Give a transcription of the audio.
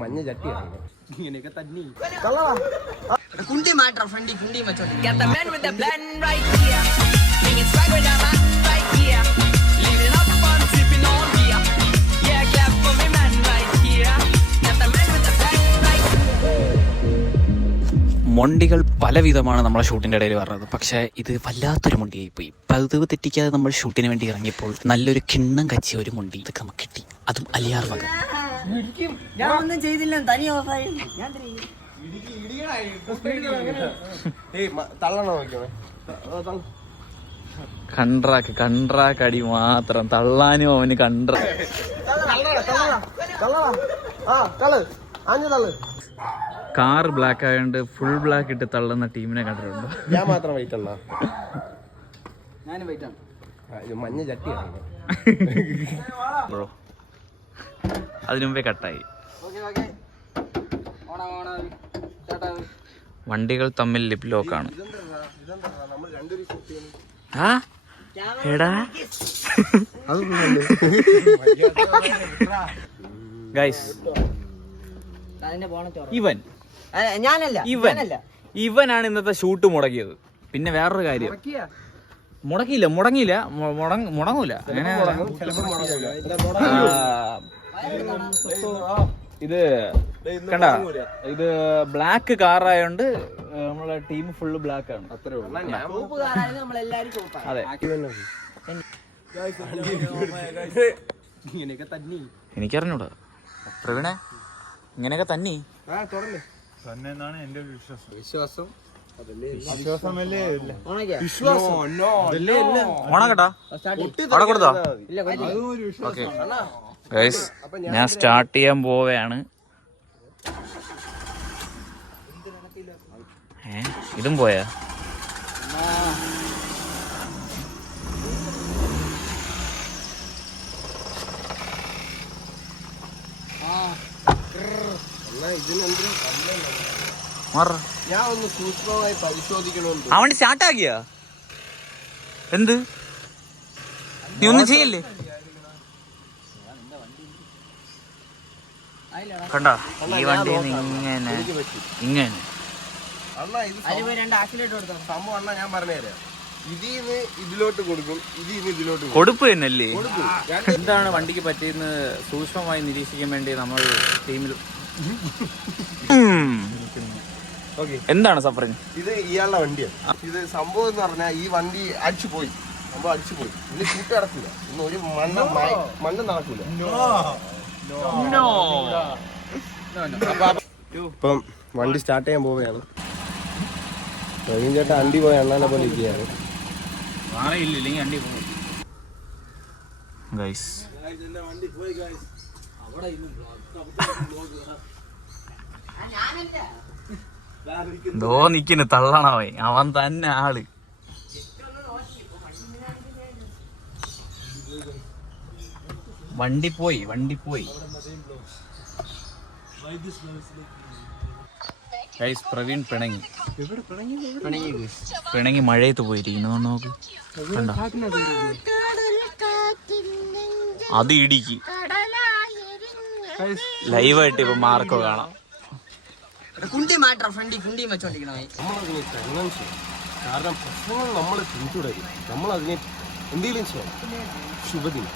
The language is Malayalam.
മഞ്ഞ ചട്ടിയാണ് ഇങ്ങനെയൊക്കെ തന്നെ. കുണ്ടി മാറ്റാ ഫ്രണ്ടി കുണ്ടി മച്ചോ. Get the man with the blend right here. Bring it swag with the man right here. Leading up on sipping on beer. Yeah, clap for me man right here. Get the man with the blend right here. മൊണ്ടികൾ പലവിധമാണ് നമ്മളെ ഷൂട്ടിൻ്റെ ഇടയിൽ പറഞ്ഞത്. പക്ഷേ ഇത് വല്ലാത്തൊരു മൊണ്ടിയായിപ്പോയി. പതിവ് തെറ്റിക്കാതെ നമ്മൾ ഷൂട്ടിന് വേണ്ടി ഇറങ്ങിയപ്പോൾ നല്ലൊരു കിണ്ണം കച്ചിയ ഒരു മൊണ്ടി ഇതൊക്കെ നമുക്ക് കിട്ടി. അതും അലിയാർ വക. ഞാൻ ഒന്നും ചെയ്തില്ല, തനി ഓഫായി. ഞാൻ കണ്ട്രാക്ക് അടി മാത്രം തള്ളാനും അവന് കാറ് ബ്ലാക്ക് ആയതുകൊണ്ട് ഫുൾ ബ്ലാക്ക് ഇട്ട് തള്ളുന്ന ടീമിനെ കണ്ടിട്ടുണ്ടോ? ഞാൻ മാത്രം വെയിറ്റ് അല്ല, ഞാനും വെയിറ്റ് ആണ്. മഞ്ഞ ചട്ടിയാണ് ബ്രോ. അതിനു മുമ്പേ കട്ടായി. വണ്ടികൾ തമ്മിൽ ലിപ് ലോക്കാണ്. ഗൈസ്, ഇവനാണ് ഇന്നത്തെ ഷൂട്ട് മുടക്കിയത്. പിന്നെ വേറൊരു കാര്യം, മുടങ്ങിയില്ല, മുടങ്ങൂല അങ്ങനെ. ഇത് കണ്ട, ഇത് ബ്ലാക്ക് കാർ ആയോണ്ട് നമ്മളെ ടീം ഫുള്ള് ബ്ലാക്ക് ആണ്. അതെ, എനിക്കറിഞ്ഞൂടാ പ്രവീണെ, ഇങ്ങനെയൊക്കെ തന്നെ എന്നാണ് എന്റെ ഒരു വിശ്വാസം. ഓണാക്കട്ടാ അവിടെ കൊടുത്തോ? ഓക്കെ ഗൈസ്, ഞാൻ സ്റ്റാർട്ട് ചെയ്യാൻ പോവുകയാണ്. ഇതും പോയാ? ഞാൻ ഒന്ന് സൂക്ഷ്മമായി പരിശോധിക്കണമെന്ന്. അവൻ സ്റ്റാർട്ടാക്കിയ എന്ത്? നീ ഒന്നും ചെയ്യല്ലേ? കണ്ട, ഈ വണ്ടി ഇങ്ങനെ സംഭവം അണ്ണാ ഞാൻ പറഞ്ഞുതരാം. ഇതിന്ന് ഇതിലോട്ട് കൊടുക്കും, ഇതിലോട്ട് കൊടുപ്പ് തന്നെയല്ലേ? എന്താണ് വണ്ടിക്ക് പറ്റിയെന്ന് സൂക്ഷ്മമായി നിരീക്ഷിക്കാൻ വേണ്ടി നമ്മൾ ടീമിൽ എന്താണ് സഫറിങ്? ഇത് ഇയാളുടെ വണ്ടിയാണ്. ഇത് സംഭവം എന്ന് പറഞ്ഞാൽ ഈ വണ്ടി അടിച്ചുപോയി, സംഭവം അടിച്ചുപോയി. ഇന്ന് കൂട്ടി നടക്കൂല, ഇന്ന് ഒരു മണ്ണ് നടക്കൂല. ഇപ്പം വണ്ടി സ്റ്റാർട്ട് ചെയ്യാൻ പോവുകയാണ്. പ്രവീൺ ചേട്ടൻ അണ്ടി പോയ അണ്ണാനെ പോലെ ഇരിക്കുകയാണ്. എന്തോ നിക്കുന്നു, തള്ളണവേ അവൻ തന്നെ ആള്. വണ്ടി പോയി. ഗൈസ്, പ്രവീൺ പിണങ്ങി മഴയത്ത് പോയിരിക്കുന്നു. നോക്ക്, കണ്ടോ? അത് ഇടിക്ക് ലൈവായിട്ട് ഇപ്പൊ മാർക്കോ കാണാം. കുണ്ടി മാറ്റാ ഫ്രണ്ടി കുണ്ടി വെച്ചോണ്ടിരിക്കണേ. നമ്മളതിനെ കൺവെൻസ് ചെയ്യണം. കാരണം പ്രശ്നങ്ങൾ നമ്മൾ പിന്തുടരും. നമ്മളതിനെ എന്തെങ്കിലും ചെയ്യണം. ശുഭദിനം.